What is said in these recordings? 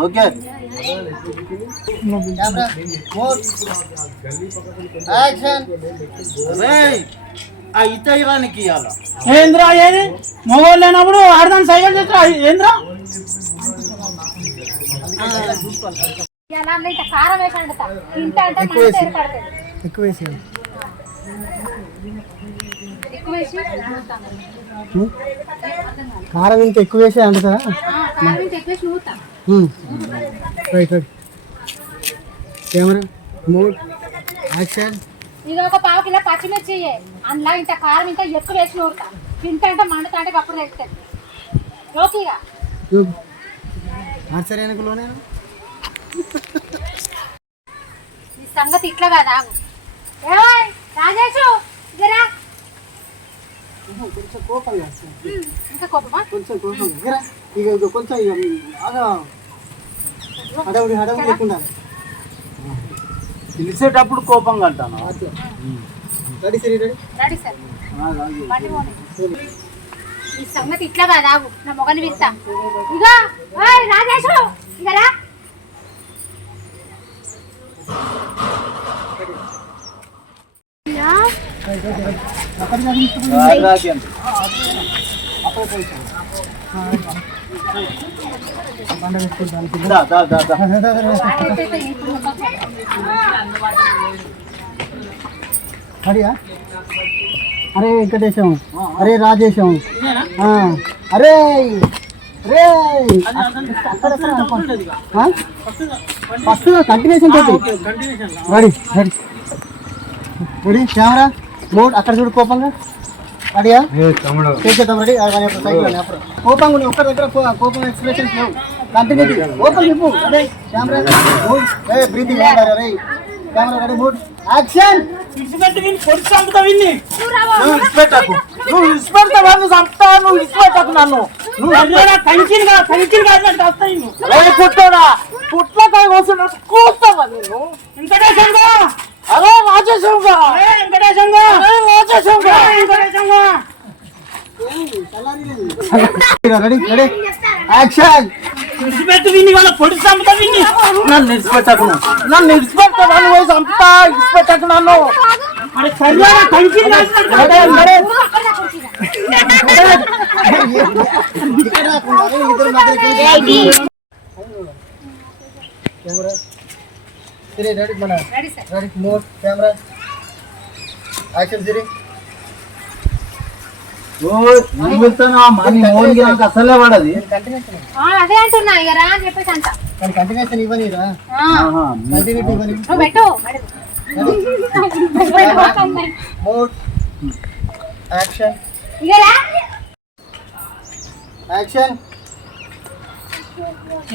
Okay ఇతరానికి ఏంద్రా ఏది మొగోళ్ళు లేనప్పుడు ఆడదాన్ని సైకిల్ చేస్తా ఏంద్రా ఎక్కువ వేసి కారం ఇంకా ఎక్కువ వేసి అంటుదా right right camera mood action ఇక ఒక పావు కిలో పచ్చిమిర్చి అందులో ఇంత కారం ఇంకా ఎక్కువ వేసి నూరుతా తింటే మండుతా అంటే అప్పుడు తెలుస్తుంది ఓకేగా ఆశ్చర్యానికిలో నేను ఈ సంగతి ఇట్లా కదా రాజేషు జరా కొంచెం కోపంగా ఇంకా కోపమా కొంచెం కోపంగా ఇక కొంచెం ఇక బాగా హడవుడి హడవుడి లేకుండా పిలిచేటప్పుడు కోపంగా అంటాను. రెడీ సరే రెడీ రెడీ సార్ ఈ సంగతి ఇట్లా కదా నా మొగని విత్తా ఇక రాజేషు ఇకరా అడియా అరే వెంకటేశం అరే రాజేశం అరే రే first continuation ready ready ready camera mode అక్కడ చూడు కోపంగా అడియా చేసేద్దాం రెడీ కోపంగా నువ్వు ఒక్క దగ్గర కోపం ఎక్స్ప్రెషన్స్ లేవు కంటిన్యూటీ ఓపెన్ చెప్పు అదే కెమెరా మూడ్ బ్రీతింగ్ రే కెమెరా రెడీ మూడ్ యాక్షన్ నువ్వు ఇచ్చిపెట్టకు నన్ను పుట్టోడా పుట్లకాయ కోసం కూర్చోవా నేను అరే రాజేశంగా రెడీ రెడీ యాక్షన్ విడిచిపెట్టు విని వాళ్ళ పొడి చంపుతా విని నన్ను విడిచిపెట్టకు నన్ను చంపుతా విడిచిపెట్టకు నన్ను రెడీ మన రెడీ మోడ్ కెమెరా యాక్షన్ సిరీ అసలే పడది అదే అంటున్నా ఇక రా అని చెప్పేసి అంట కంటిన్యూషన్ ఇవ్వనిరా కంటిన్యూటీ ఇవ్వని పెట్టు మోడ్ యాక్షన్ ఇక రా యాక్షన్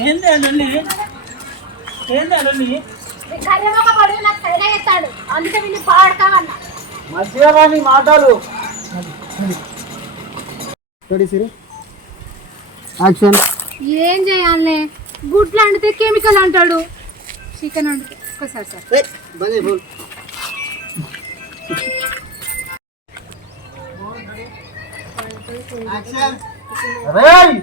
ఏంది అల్లుల్లి కర్రెమొక పడుగు నాకు సరిగా చేస్తాడు అందుకే వీళ్ళు పాడతావన్నా మంచిగా రాని మాటలు రెడీ సిరీ యాక్షన్ ఏం చేయాలనే గుడ్లు అండితే కెమికల్ అంటాడు చికెన్ అండితే ఒక్కసారి సార్ బంద్ బోల్ యాక్షన్ రేయ్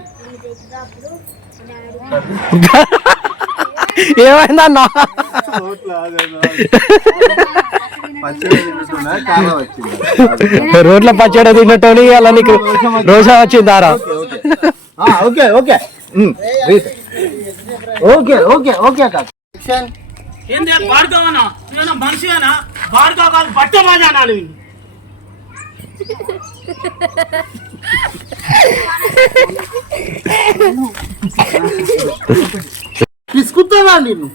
ఏమైందన్నా రోడ్ల పచ్చడి తిన్నట్టు అలా నీకు రోజా వచ్చిందారా okay okay okay okay okay action ఏంది బాడుకోవనా ఏమన్నా మనిషినా బాడుకో కాదు బట్ట బాగా అనాలి తీసుకుంటావా నేను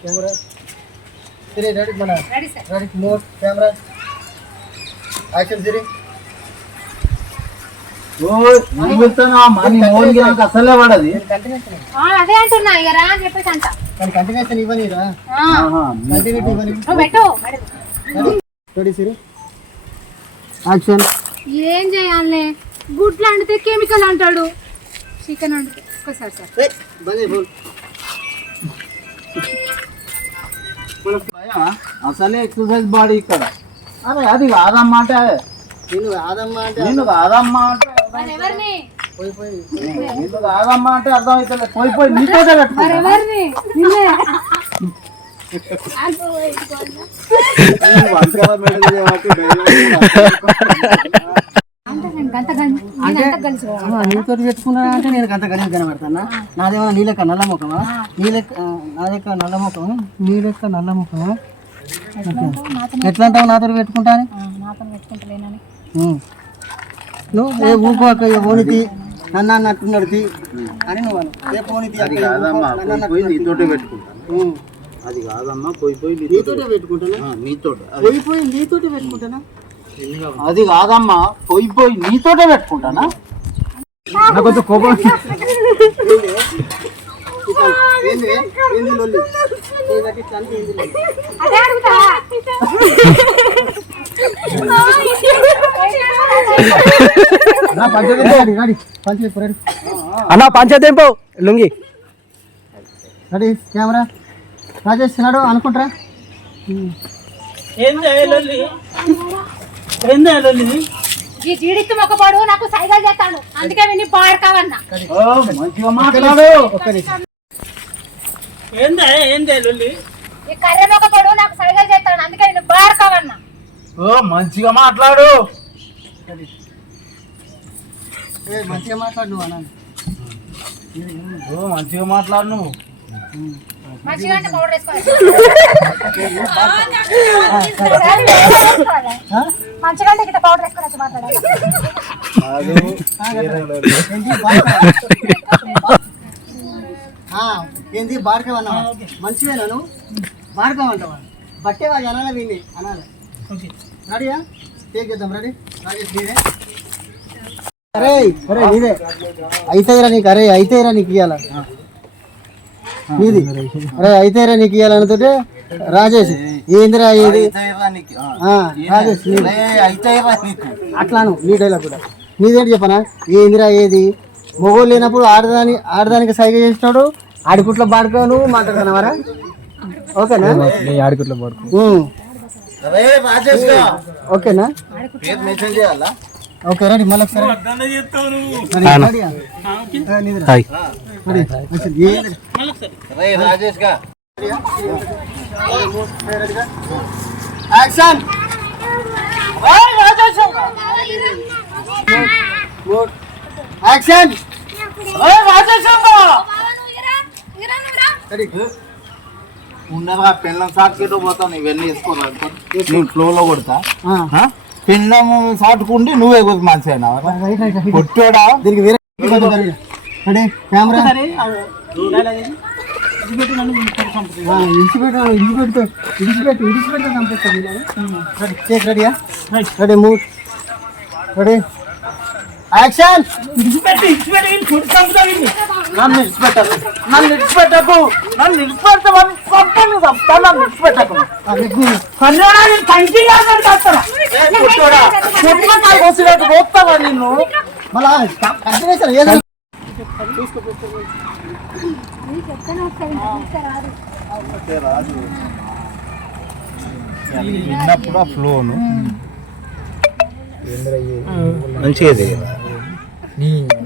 కెమెరా సిరీ రెడీ మన ready sir ready mode camera action సిరీ అసలే పడది అదే అంటున్నా ఇక రా అని చెప్పేసి అంట కంటిన్యూషన్ ఇవ్వనిరా కంటిన్యూటీ ఇవ్వని పెట్టు రెడీ సిరీ యాక్షన్ ఏం చేయాలనే గుడ్లు అండితే కెమికల్ అంటాడు చికెన్ అండితే ఒక్కసారి సార్ బంద్ బోల్ అసలే ఎక్సర్సైజ్ బాడీ ఇక్కడ అరే అది కాదమ్మా అంటే నేను కాదమ్మా అంటే నేను కాదమ్మా అంటే మరి ఎవరిని నేను కాదమ్మా అంటే అర్థం అవుతుంది పోయి నీతోటే పెట్టుకో మరి ఎవరిని నిన్నే నీతో పెట్టుకున్నా అంటే నేను గంట గలీజ్ కనబడతానా నాదేమన్నా నీ లెక్క నల్ల ముఖమా నా లెక్క నల్ల ముఖమా నీ లెక్క నల్ల ముఖమా ఎట్లా అంటావు నాతో పెట్టుకుంటాను నాతో పెట్టుకుంటలేనని నువ్వు ఏ ఊకోక ఏ పోనితి నన్ను అన్నట్టున్నాడు అని నువ్వు ఏ పోనితి అది కాదమ్మా పోయి నీతోటే పెట్టుకుంటాను అది కాదమ్మా పోయి నీతోటే పెట్టుకుంటానా నీతోటే పోయి నీతోటే పెట్టుకుంటానా అది కాదమ్మా పోయి నీతోటే పెట్టుకుంటానా నాకు కొంచెం కోపం ఏంది లొల్లి ఏంది లొల్లి అదే అడుగుతా అన్న పంచదెంపు లుంగి రెడీ కెమెరా రాజేష్ నాడు అనుకుంటారా ఈ జీడిత్తు మొక్కపాడు నాకు సైకిల్ చేస్తాడు అందుకే విని పాడకావన్నా మంచిగా మాట్లాడు ఈ కర్రె మొక్కపాడు నాకు సైకిల్ చేస్తాడు అందుకే విని పాడకావన్నా మంచిగా మాట్లాడు మంచిగా మాట్లాడు నువ్వు అన్నాను మంచిగా మాట్లాడు నువ్వు మంచిగా అంటే పౌడర్ వేసుకోవాలి మంచిగా అంటే గిట్ట పౌడర్ వేసుకొని మాట్లాడాలి ఏంది బాడకవన్నా మంచివేనా నువ్వు బాడకమంటావా బట్టే వాళ్ళు అనాలి వీని అనాలి రెడీయా టేక్ చేద్దాం రెడీ రాజేష్ నీదే అరే అరే నీదే అయితేరా నీకు అరే అయితేరా నీకు ఇవ్వాల నీది అరే అయితేరా నీకు ఇవ్వాలనుకుంటే రాజేష్ ఏందిరా ఏది రాజేష్ అట్లాను నీ డైలాగ్ కూడా నీదేంటి చెప్పనా ఏందిరా ఏది మొగోళ్ళు లేనప్పుడు ఆడదానికి సైగ చేసినాడు ఆడికుట్లో బాడుకో నువ్వు మాట్లాడుతున్నావరా ఓకేనా ఆడికుట్లో పడుకో ఓకేనా ఓకే రెడీ మళ్ళీ ఒకసారి రాజేష్ గా యాక్షన్ యాక్షన్ ఉండగా పిల్లం సాటుకేటో పోతావు ఇవన్నీ వేసుకోవాలి నేను ఫ్లోలో కొడతా పిల్లం సాటుకుంటే నువ్వే కొద్ది మంచి అయినా కొట్టాడా దీనికి వేరే రెడీ కెమెరా రెడీయా రెడీ మూవ్ రెడీ యాక్షన్ నన్ను విడిచిపెట్టకు నన్ను విడిచిపెట్టకు నన్ను విడిచిపెడతామని నన్ను విడిచిపెట్టకు పోతావా నిన్ను మళ్ళా కంటిన్యూషన్ ఏదో విన్నప్పుడు ఆ ఫ్లోను మంచిగా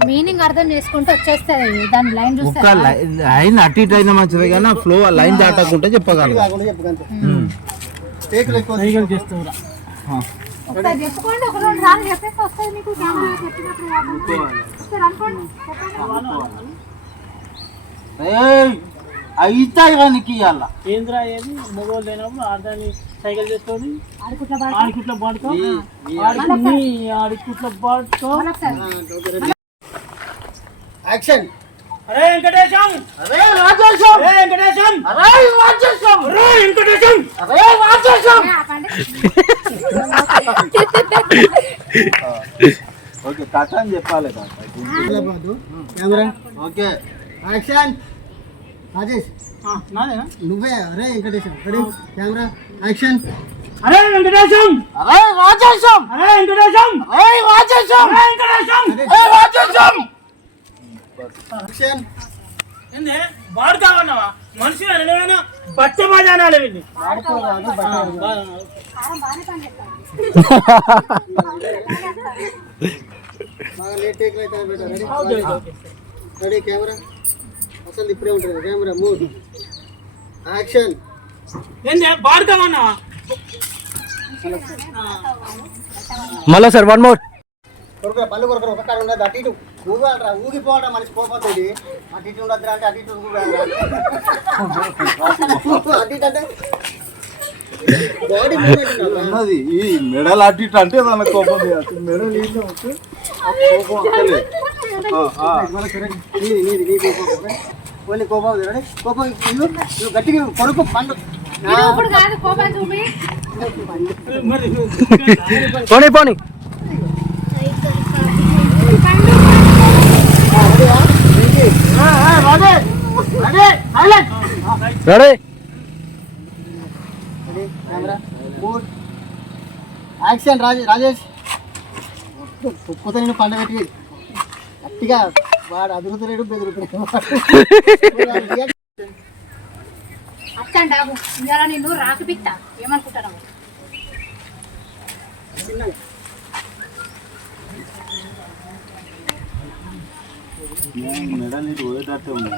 మీనింగ్ అర్థం చేసుకుంటే వచ్చేస్తుంది దాని లైన్ చూస్తే ఒక్క లైన్ అటు ఇటు అయినా మంచిది కానీ ఆ ఫ్లో ఆ లైన్ దాటకుంటే చెప్పగలను ఒకసారి చెప్పుకోండి ఒక రెండు సార్లు చెప్పేసి వస్తుంది మీకు కెమెరా చెప్పినప్పుడు ఒకసారి అనుకోండి అయితే నీకు ఇవ్వాల ఏంద్రా ఏది మొగోళ్ళు లేనప్పుడు ఆడదాన్ని సైకిల్ చేసుకొని ఆడుకుంటా ఆడికుట్లో పాడుకో ఆడికుట్లో పాడుకో యాక్షన్ అరే వెంకటేశం అరే రాజేశం అరే వెంకటేశం అరే రాజేశం అరే వెంకటేశం అరే రాజేశం ఓకే కథ అని చెప్పాలి కెమెరా ఓకే యాక్షన్ రాజేష్ నాదేనా నువ్వే అరే వెంకటేశం రెడీ కెమెరా యాక్షన్ అరే వెంకటేశం అరే రాజేశం అరే వెంకటేశం అరే రాజేశం అరే వెంకటేశం అరే రాజేశం యాక్షన్ ఏంది వాడుతావన్నావా మనిషి నువ్వేనా బట్ట బాజానాలి వీడిని కారం బాగానే పని చేస్తాను బాగా లేట్ టేక్ అయితే రెడీ కెమెరా అసలు ఇప్పుడే ఉంటుంది కెమెరా మూడ్ యాక్షన్ ఏంది వాడుతావన్నావా మళ్ళా సార్ 1 more. కొరకర పళ్ళు కొరకర ఒక కాడ ఉండదు అటు ఇటు ఊగాలరా ఊగిపోవడం మనిషి కోపంతో అటు ఇటు ఉండద్దురా అంటే అటు ఇటు అటు ఇటు అంటే బాడీ ఉన్నది ఈ మెడల్ అటు ఇటు అంటే మన కోపం మెడల్ నీళ్ళు వస్తే కోపం వస్తలేదు ఓన్లీ కోపం రెడీ కోపం నువ్వు గట్టిగా కొరకు పండు ఇప్పుడు కాదు కోపం చూపి పోనీ పోనీ ready camera mood action Rajesh ఉప్పుతో నేను పండ పెట్టి గట్టిగా వాడు అదురుతున్నాడు బెదురుతున్నాడు అత్తండాబు ఇవాళ నిన్ను రాకిపిస్తా ఏమనుకుంటున్నావు మెడల్ నీళ్ళు పోయేటట్టే ఉంది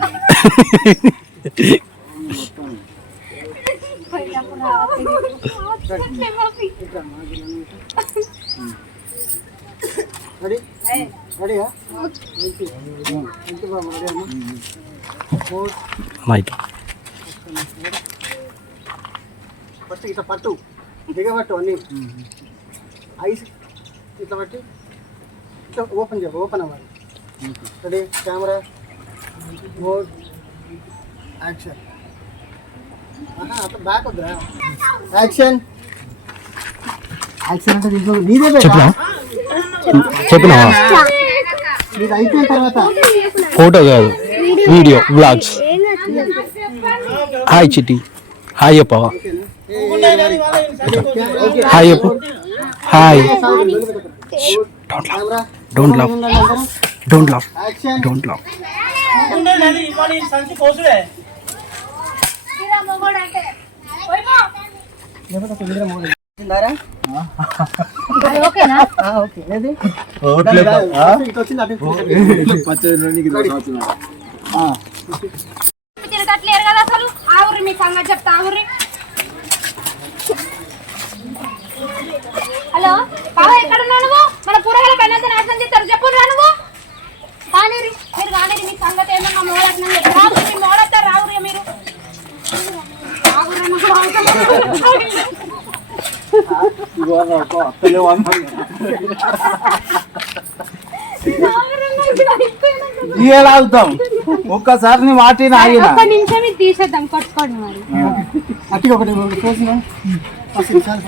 రెడీ రెడీగా మైక్ ఫస్ట్ ఇట్లా పట్టు దిగబట్టు అన్ని ఐస్ ఇట్లా పట్టి ఇట్లా ఓపెన్ చేయాలి ఓపెన్ అవ్వాలి రెడీ కెమెరా మోడ్ యాక్షన్ అట్లా బ్యాక్ వద్దురా యాక్షన్ యాక్షన్ అంటే దీంట్లో నీదే చెప్పినావా ఇది అయిపోయిన తర్వాత ఫోటో కాదు వీడియో బ్లాగ్స్ హాయ్ చిట్టి హాయ్ చెప్పవా హాయ్ చెప్పు hi camera don't love don't love action don't love ఇవాళ ఈ సంచి కోసుడే తీరా మొగోడు అంటే పోయిపో వచ్చిందారా అది ఓకేనా ఓకే ఏది ఓట్లేదు ఇటు వచ్చింది అటు తినట్లేరు కదా అసలు ఆవురి మీ సంగతి చెప్తా ఆవురి హలో బావ ఎక్కడున్నావు నువ్వు మన కూరగాయల పని అంతా నాశనం చేస్తారు చెప్పు రా నువ్వు కానీరి మీరు కానీరి మీ సంగతి ఏమో మా మోడట్నం రావు మీ మోడతారు రావురి మీరు అవుతాం ఒక్కసారి నీ వాటిని ఆగిన ఒక్క నిమిషం ఇది తీసేద్దాం కొట్టుకోండి మరి అట్టిగా ఒకటి 2 నిమిషాలు